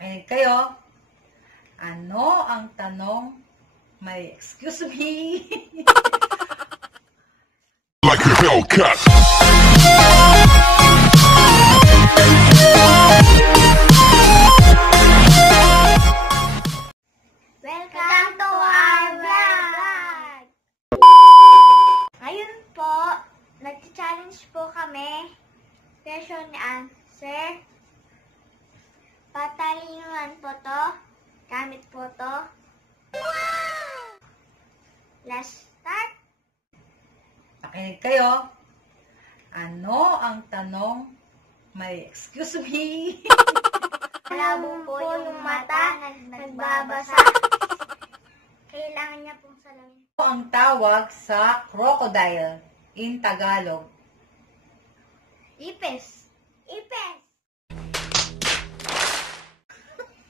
Makinig kayo. Ano ang tanong? May excuse me. Like a Hellcat. Welcome to our vlog! Ngayon po, nag-challenge po kami. Question and answer. Patalingan po to. Gamit po to. Wow! Let's start. Makinig kayo. Ano ang tanong? May excuse me. Malabo po yung mata, nagbabasa. Kailangan niya pong salamin. Ano ang tawag sa crocodile in Tagalog? Ipes. Ipes.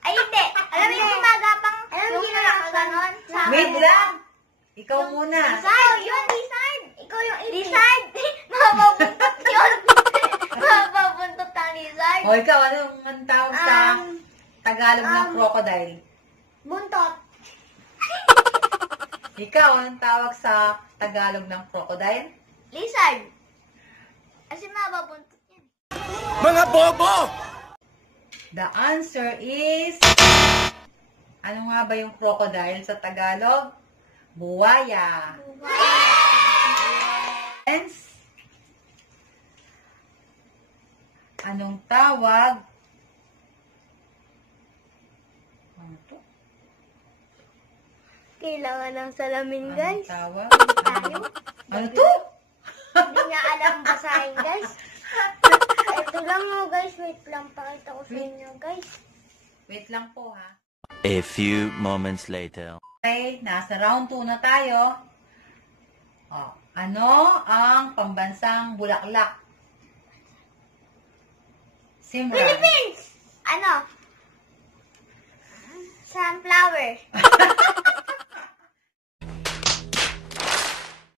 Ay, hindi. Alam mo yung gumagapang yung nakaganon. Wait lang. Ikaw muna. Lizard. Yun, lizard. Ikaw yung ipes. Lizard. Mababuntot yun. Mababuntot ang lizard. O ikaw, anong tawag sa Tagalog ng crocodile? Buntot. Ikaw, anong tawag sa Tagalog ng crocodile? Lizard. Kasi mababuntot yan. Mga bobo! The answer is... Ano nga ba yung crocodile sa Tagalog? Buwaya. Hence, anong tawag? Ano to? Kailangan ng salamin, Anong guys. tawag? Tayo. Ano to? Hindi niya alam basahin, guys. Ito lang mo, guys. Wait lang. Pakita ko sa inyo, guys. Wait lang po, ha? A few moments later. Okay, nasa round 2 na tayo. Oh, ano ang pambansang bulaklak? Simran. Philippines! Ano? Sunflower.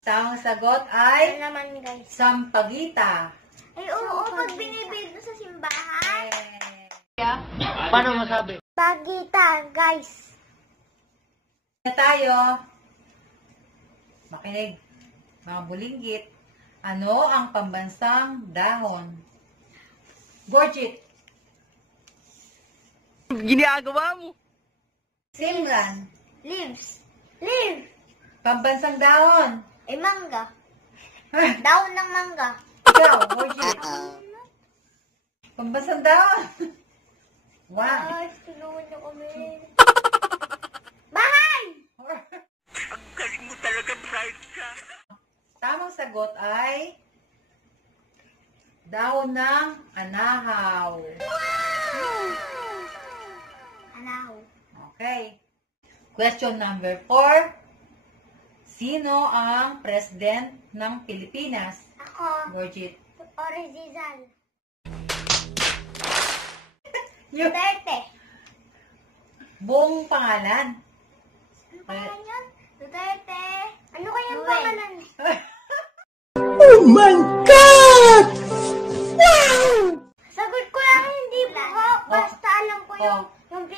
Tamang sagot Ano ay naman, guys? sampagita. Ay, oo, pag binibig sa simbahan. Paano masabi? Pagita, guys. Na tayo. Makinig, mga bulinggit. Ano ang pambansang dahon? Gorgit. Ginagawa mo. Simran. Leaves. Leaf. Pambansang dahon. Ay, mangga. Daon ng mangga. Ikaw, Gorgit. Pambansang dahon. Wow. Guys, tulungan niyo kami. Bahay! Ang galing mo talaga, bright ka. Tamang sagot ay dahon ng anahaw. Anaw. Okay. Question number 4. Sino ang president ng Pilipinas? Ako, Gorgit. Orizizal. Yung Duterte. buong pangalan. Ano pangalan yan? Duterte. Ano kayang pangalan? Oh my God! Sagot ko lang hindi po. Basta alam ko yung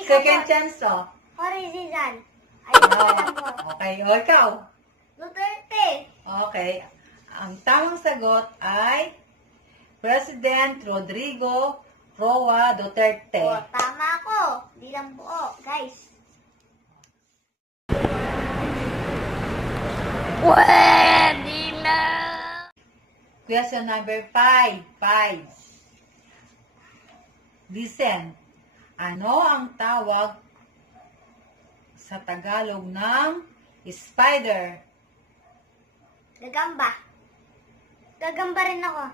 Second chance, oh. Orizizal. Ayun Oh, alam ko. okay. O, ikaw. Duterte. Okay. Ang tamang sagot ay President Rodrigo Roa Duterte. O, tama ako. Bilang buo, guys. Pwede na. Question number 5. Listen. Ano ang tawag sa Tagalog ng spider? Gagamba. Gagamba rin ako.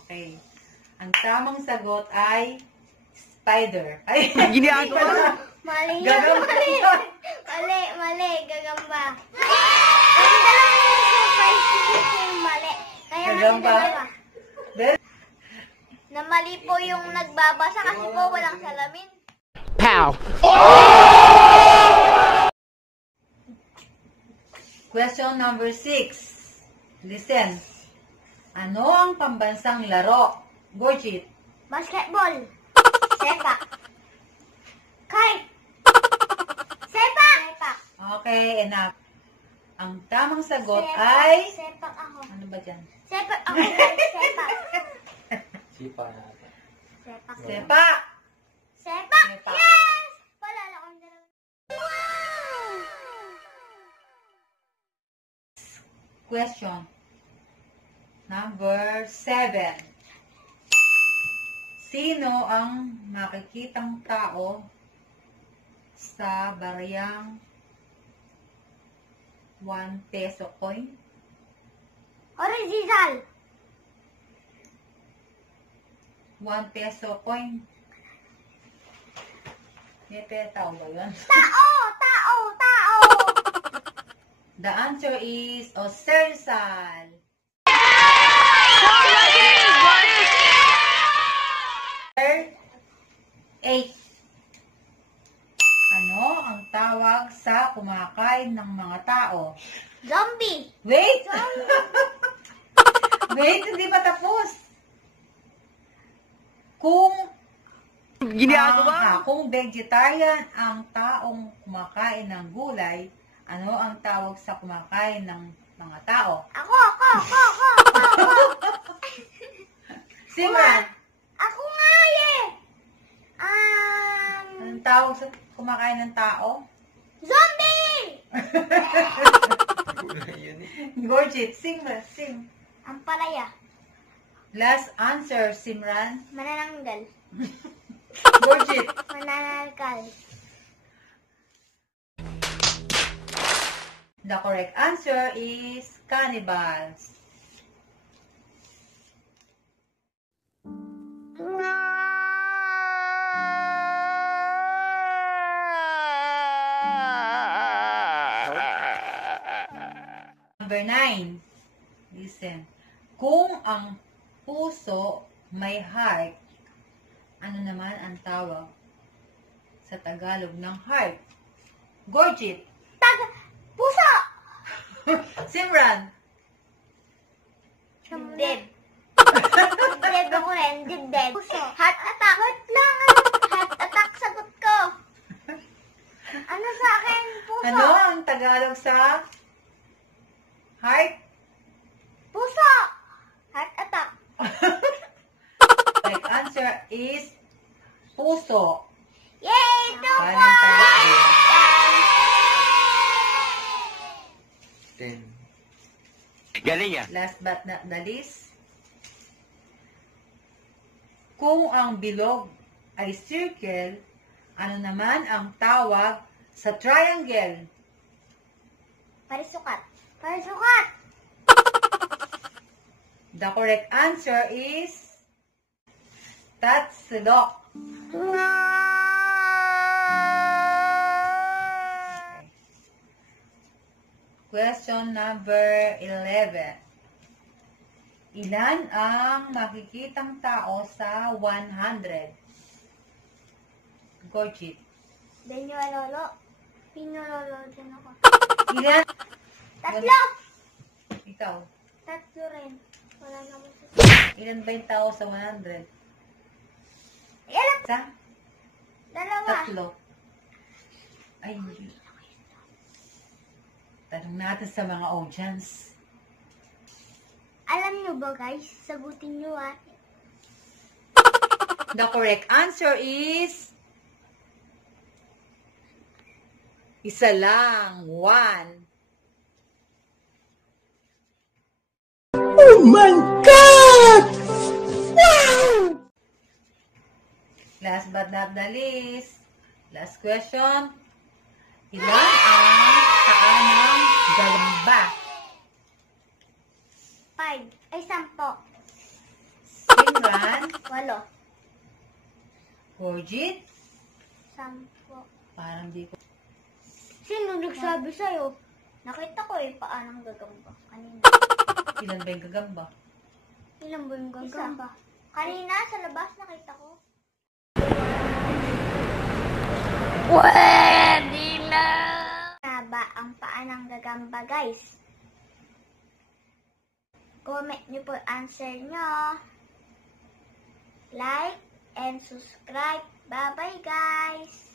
Okay. Ang tamang sagot ay spider. Ay, Ginagawa. Mali yun. Gagamba. Mali. Gagamba. Kasi dalawa yung surprise yung mali. Kaya Gagamba. dalawa. Then, Na mali po yung nagbabasa kasi po walang salamin. Pow! question number 6. Listen. Ano ang pambansang laro? Gorgit. Basketball. Sepak. Kite. Sepak. Sepak. Okay, enough. Ang tamang sagot ay... Sepak ako. Ano ba dyan? Sepak ako. Sepak. Sipa na ata. Sepak. Sepa! Sepak. Sepak. Yes! Palala ko na lang. Wow! Question. Number 7. Sino ang makikitang tao sa bariyang 1 peso coin? Original. 1 peso coin. May tao ba yun? Tao! Tao! Tao! The answer is Osersal. Number 8. Ano ang tawag sa kumakain ng mga tao? Zombie. Wait! Wait, hindi pa tapos. Kung vegetarian ang taong kumakain ng gulay, ano ang tawag sa kumakain ng mga tao? Ako. Simran, Ako nga eh. anong tawag sa kumakain ng tao? Zombie! Yun eh. Gorgit, sing. Ang palaya. Last answer, Simran. Manananggal. Gorgit. Manananggal. The correct answer is cannibals. Number 9. Listen. Kung ang puso may heart, ano naman ang tawag sa Tagalog ng heart? Gorgit. Puso! Simran. Dibdib. Dibdib ako rin. Dibdib. Puso. Heart attack. Heart lang. Heart attack sagot ko. Ano sa akin? Puso. Ano ang Tagalog sa heart? Puso. Heart attack. Correct answer is puso. Yay! Valentine's Day. 10. Galing yan. Last but not the least, kung ang bilog ay circle, ano naman ang tawag sa triangle? Parisukat. Parisukat. The correct answer is tatsulok. Question number 11. Ilan ang makikitang tao sa 100? Gorgit. Lolo. Pinololo din ako. Ilan? Tatlo. Ikaw. Tatlo rin. Wala naman sa... Ilan ba yung tao sa 100? Ilan? Isa? Dalawa. Tatlo. Ay, hindi. Tanong natin sa mga audience. Alam nyo ba guys? Sagutin nyo ah. The correct answer is... Isa lang. 1. Oh my God! Wow! Last but not the least. Last question. Ilan ang paa ng gagamba? 5. Ay, 10. Simran, 8. Gorgit, 10. parang di ko. Sino nagsabi sa'yo? Nakita ko paa ng gagamba. Kanina. Ilan ba yung gagamba? Ilan ba yung gagamba? Kanina sa labas nakita ko. Pwede na! Ba ang paa ng gagamba guys? Comment nyo po answer nyo. Like, and subscribe. Bye-bye, guys!